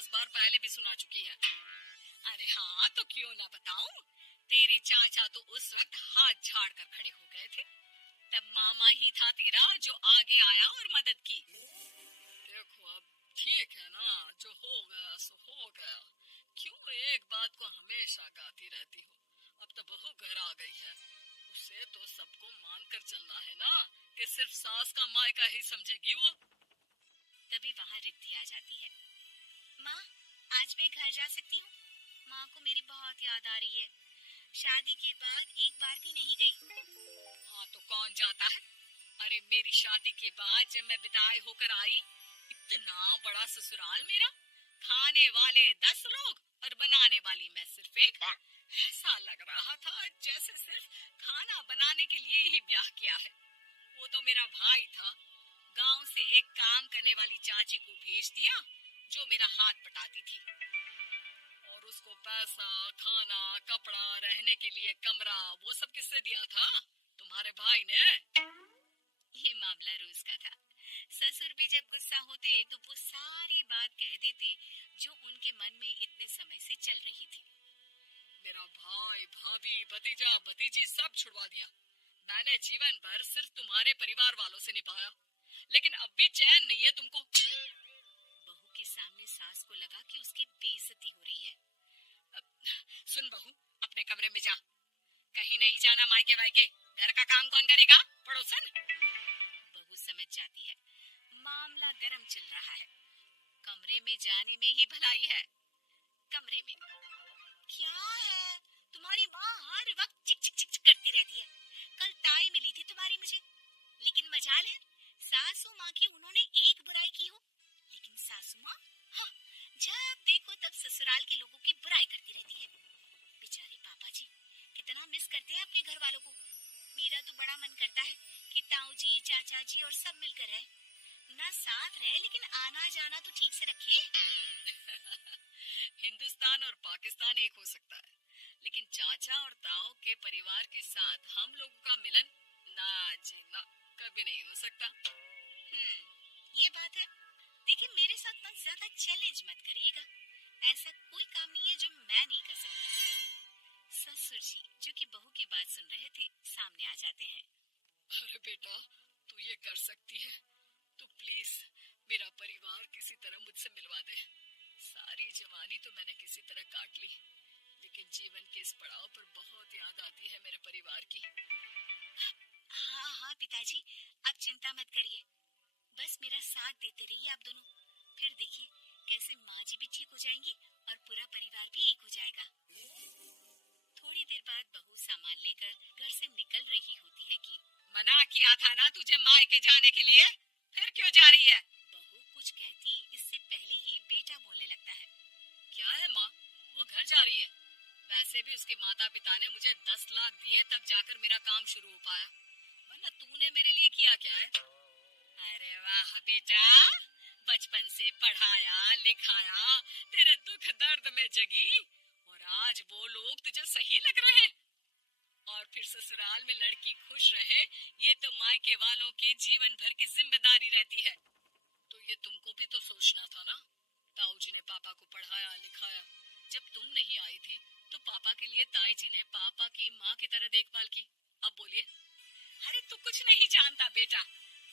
50 बार पहले भी सुना चुकी है। अरे हाँ, तो क्यों ना बताऊं। तेरे चाचा तो उस वक्त हाथ झाड़ कर खड़े हो गए थे। तब मामा ही था तेरा जो आगे आया और मदद की। देखो अब ठीक है ना, जो हो गया सो हो गया। क्यों एक बात को हमेशा गाती रहती हो। अब तो बहू घर आ गई है, उसे तो सबको मान कर चलना है ना, कि सिर्फ सास का मायका ही समझेगी वो। तभी वहाँ रिद्धि आ जाती है। माँ, आज मैं घर जा सकती हूँ? माँ को मेरी बहुत याद आ रही है। शादी के बाद एक बार भी नहीं गई। हाँ तो कौन जाता है। अरे मेरी शादी के बाद जब मैं विदाई होकर आई, इतना बड़ा ससुराल मेरा, खाने वाले 10 लोग और बनाने वाली मैं सिर्फ एक। ऐसा लग रहा था जैसे सिर्फ खाना बनाने के लिए ही ब्याह किया है। वो तो मेरा भाई था। गांव से एक काम करने वाली चाची को भेज दिया जो मेरा हाथ पटाती थी, और उसको पैसा, खाना, कपड़ा, रहने के लिए कमरा, वो सब किसने दिया था? तुम्हारे भाई ने। ये मामला रोज का था। ससुर भी जब गुस्सा होते तो वो सारी बात कह देते जो उनके मन में इतने समय से चल रही थी। मेरा भाई, भाभी, भतीजा, भतीजी सब छुड़वा दिया। मैंने जीवन भर सिर्फ तुम्हारे परिवार वालों से निभाया, लेकिन अब भी चैन नहीं है तुमको। बहू के सामने सास को लगा कि उसकी बेइज्जती हो रही है। सुन बहू, अपने कमरे में जा। कहीं नहीं जाना मायके वायके। घर का काम कौन करेगा? पड़ोसन। बहू समझ जाती है मामला गर्म चल रहा है। कमरे में जाने में ही भलाई है। कमरे में क्या है? तुम्हारी माँ हर वक्त चिक चिक चिक चिक करती रहती है। कल ताई मिली थी तुम्हारी मुझे, लेकिन मजाल है सासू माँ की उन्होंने एक बुराई की हो, लेकिन सासू माँ हाँ, जब देखो तब ससुराल के लोगों की बुराई करती रहती है। बेचारे पापा जी कितना मिस करते हैं अपने घर वालों को। मेरा तो बड़ा मन करता है कि ताऊ जी, चाचा जी और सब मिलकर रहे। ना साथ रहे लेकिन आना जाना तो ठीक से रखे। हिंदुस्तान और पाकिस्तान एक हो सकता है, लेकिन चाचा और ताऊ के परिवार के साथ हम लोगों का मिलन ना जी ना, कभी नहीं हो सकता। ये बात है। देखिए मेरे साथ ना ज्यादा चैलेंज मत करिएगा। ऐसा कोई काम नहीं है जो मैं नहीं कर सकती। ससुर जी जो कि बहू की बात सुन रहे थे सामने आ जाते हैं। अरे बेटा, तू ये कर सकती है तो प्लीज मेरा परिवार किसी तरह मुझसे मिलवा दे। सारी जवानी तो मैंने किसी तरह काट ली, लेकिन जीवन के इस पड़ाव पर बहुत याद आती है मेरे परिवार की। हाँ हाँ पिताजी, आप चिंता मत करिए। बस मेरा साथ देते रहिए आप दोनों। फिर देखिए कैसे माँ जी भी ठीक हो जाएंगी और पूरा परिवार भी एक हो जाएगा। थोड़ी देर बाद बहू सामान लेकर घर से निकल रही होती है कि मना किया था ना तुझे मायके जाने के लिए, फिर क्यों जा रही है? बहू कुछ कहती इससे पहले ही बेटा बोलने लगता है। क्या है माँ, वो घर जा रही है। वैसे भी उसके माता पिता ने मुझे 10 लाख दिए तब जाकर मेरा काम शुरू हो पाया, वरना तूने मेरे लिए किया क्या है? अरे वाह बेटा, बचपन से पढ़ाया लिखाया, तेरे दुख दर्द में जगी, और आज वो लोग तुझे सही लग रहे हैं? और फिर ससुराल में लड़की खुश रहे, ये तो मायके वालों के जीवन भर की जिम्मेदारी रहती है। तो ये तुमको भी तो सोचना था ना। ताऊ जी ने पापा को पढ़ाया लिखाया। जब तुम नहीं आई थी तो पापा के लिए ताई जी ने पापा की माँ की तरह देखभाल की। अब बोलिए। अरे तू कुछ नहीं जानता बेटा,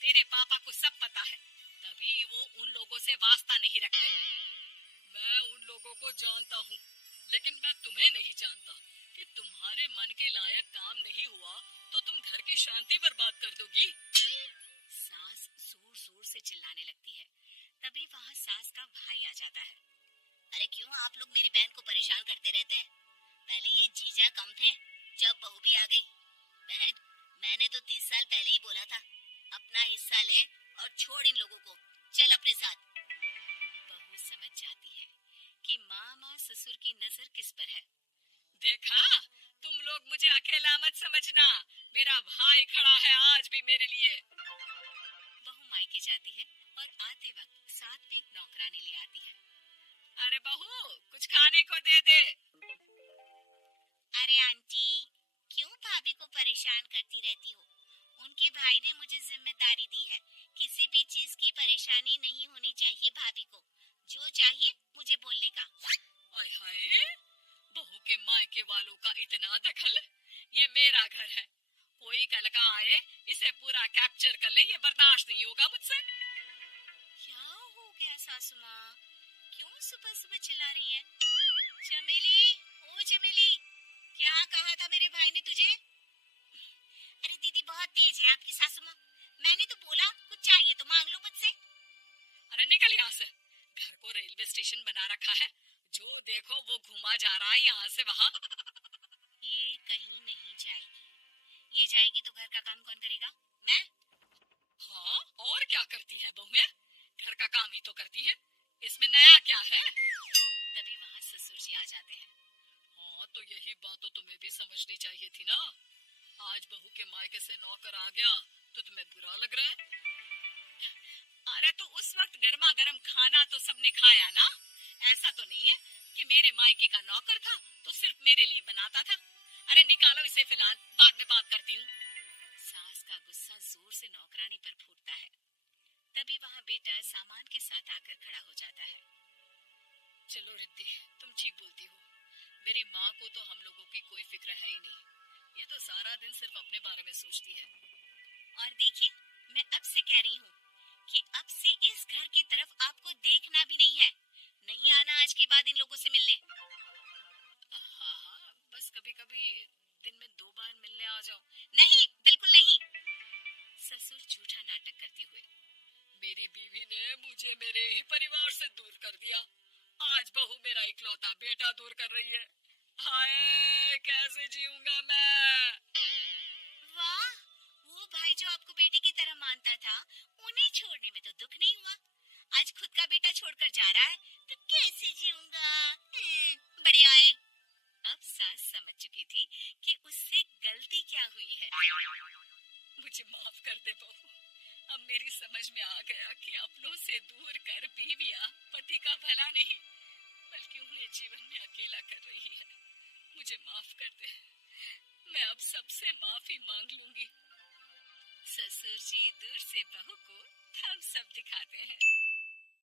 तेरे पापा को सब पता है, तभी वो उन लोगों से वास्ता नहीं रखते। मैं उन लोगों को जानता हूँ, लेकिन मैं तुम्हें नहीं जानता कि तुम्हारे मन के लायक काम नहीं हुआ तो तुम घर की शांति बर्बाद कर दोगी। सास जोर जोर से चिल्लाने लगती है। तभी वहाँ सास का भाई आ जाता है। अरे क्यों आप लोग मेरी बहन को परेशान करते रहते हैं? पहले ये जीजा कम थे, जब बहू भी आ गई। बहन, मैंने तो 30 साल पहले ही बोला था अपना हिस्सा ले और छोड़ इन लोगों को, चल अपने साथ। बहू समझ जाती है कि मामा ससुर की नजर किस पर है। देखा, तुम लोग मुझे अकेला मत समझना, मेरा भाई खड़ा है आज भी मेरे लिए। बहू मायके जाती है और आते वक्त साथ में एक नौकरानी ले आती है। अरे बहू, कुछ खाने को दे दे। अरे आंटी, क्यों भाभी को परेशान करती रहती हो? उनके भाई ने मुझे जिम्मेदारी दी है, किसी भी चीज की परेशानी नहीं होनी चाहिए भाभी को। जो चाहिए मुझे बोलने का। आय हाय, बहू के मायके वालों का इतना दखल। ये मेरा घर है, कोई कल का आए इसे पूरा कैप्चर कर ले, ये बर्दाश्त नहीं होगा मुझसे। क्या हो गया सासू माँ, क्यों सुबह सुबह चिल्ला रही हैं? चमेली, ओ चमेली, क्या कहा था मेरे भाई ने तुझे? अरे दीदी बहुत तेज है आपकी सासू माँ, मैंने तो बोला कुछ चाहिए तो मांग लो मुझसे। अरे निकल यहाँ से, घर को रेलवे स्टेशन बना रखा है, जो देखो वो घुमा जा रहा है यहाँ से वहाँ। ये कहीं नहीं जाएगी, ये जाएगी तो घर का काम कौन करेगा? मैं। हाँ, और क्या करती है बहुएं? घर का काम ही तो करती है, इसमें नया क्या है? तभी वहाँ ससुर जी आ जाते हैं। हाँ, तो यही बात तो तुम्हें भी समझनी चाहिए थी ना। आज बहू के मायके से नौकर आ गया तो तुम्हें बुरा लग रहा है? अरे तो उस वक्त गर्मा गर्म खाना तो सबने खाया ना। ऐसा तो नहीं है कि मेरे मायके का नौकर था तो सिर्फ मेरे लिए बनाता था। अरे निकालो इसे, फिलहाल बाद में बात करती हूँ। सास का गुस्सा जोर से नौकरानी पर फूटता है। तभी वहाँ बेटा सामान के साथ आकर खड़ा हो जाता है। चलो रिद्धि, तुम ठीक बोलती हो। मेरी माँ को तो हम लोगों की कोई फिक्र है ही नहीं, ये तो सारा दिन सिर्फ अपने बारे में सोचती है। और देखिए, मैं अब से कह रही हूँ कि अब से इस घर की तरफ आपको देखना भी नहीं है। नहीं आना आज के बाद इन लोगों से मिलने। हाँ हाँ, बस कभी कभी दिन में 2 बार मिलने आ जाओ। नहीं, बिल्कुल नहीं। ससुर झूठा नाटक करते हुए। मेरी बीवी ने मुझे मेरे ही परिवार से दूर कर दिया, आज बहू मेरा इकलौता बेटा दूर कर रही है। हाय, कैसे जीऊंगा मैं? वाह, वो भाई जो आपको बेटे की तरह मानता था, उन्हें छोड़ने में तो दुख नहीं हुआ। आज खुद का बेटा छोड़कर जा रहा है तो कैसे जीऊंगा? बढ़िया है। अब सास समझ चुकी थी कि उससे गलती क्या हुई है। मुझे माफ कर दे बहू, अब मेरी समझ में आ गया कि अपनों से दूर कर बीवियां पति का भला नहीं बल्कि उन्हें जीवन में अकेला कर रही है। मुझे माफ कर दे, मैं अब सबसे माफी मांग लूंगी। ससुर जी दूर से बहू को थम्स अप दिखाते हैं।